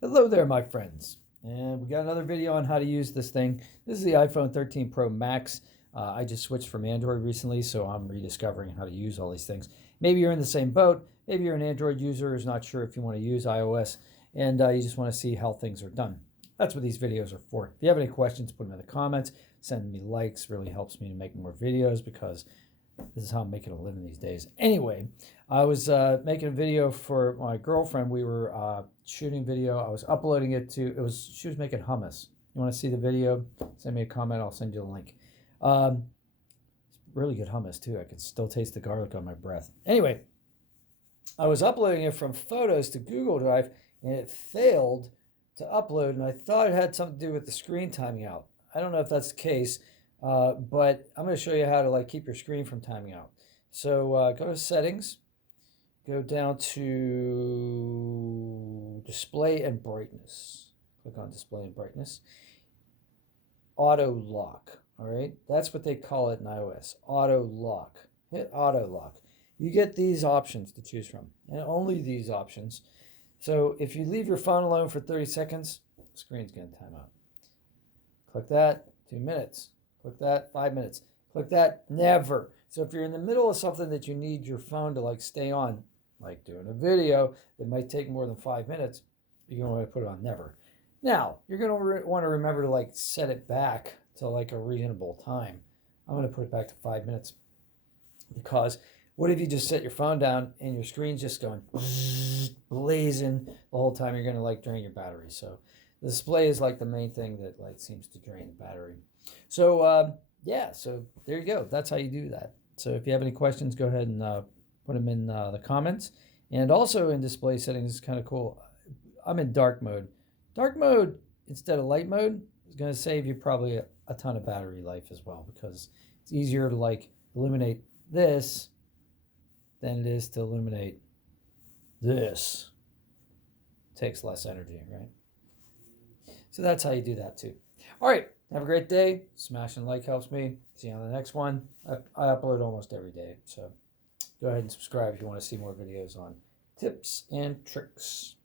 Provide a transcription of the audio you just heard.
Hello there, my friends. And we got another video on how to use this thing. This is the iPhone 13 Pro Max. I just switched from Android recently, so I'm rediscovering how to use all these things. Maybe you're in the same boat. Maybe you're an Android user who's not sure if you want to use iOS, and you just want to see how things are done. That's what these videos are for. If you have any questions, put them in the comments. Send me likes. Really helps me to make more videos because this is how I'm making a living these days. Anyway, I was making a video for my girlfriend. We were shooting video. I was uploading it to. She was making hummus. You want to see the video? Send me a comment. I'll send you the link. It's really good hummus too. I can still taste the garlic on my breath. Anyway, I was uploading it from Photos to Google Drive, and it failed to upload. And I thought it had something to do with the screen timing out. I don't know if that's the case. But I'm going to show you how to keep your screen from timing out. So go to settings, go down to display and brightness. Click on display and brightness. Auto lock. All right, that's what they call it in iOS. Auto lock. Hit auto lock. You get these options to choose from, and only these options. So if you leave your phone alone for 30 seconds, the screen's going to time out. Click that, 2 minutes. Click that, 5 minutes. Click that, never. So if you're in the middle of something that you need your phone to stay on, like doing a video that might take more than 5 minutes, you're going to want to put it on never. Now, you're going to want to remember to set it back to a reasonable time. I'm going to put it back to 5 minutes because what if you just set your phone down and your screen's just going blazing the whole time? You're going to drain your battery. So the display is the main thing that seems to drain the battery. So yeah, so there you go. That's how you do that. So if you have any questions, go ahead and put them in the comments. And also in display settings is kind of cool. I'm in dark mode. Dark mode instead of light mode is going to save you probably a ton of battery life as well, because it's easier to illuminate this than it is to illuminate this. It takes less energy, right? So that's how you do that too. All right. Have a great day. Smashing like helps me. See you on the next one. I upload almost every day. So go ahead and subscribe if you want to see more videos on tips and tricks.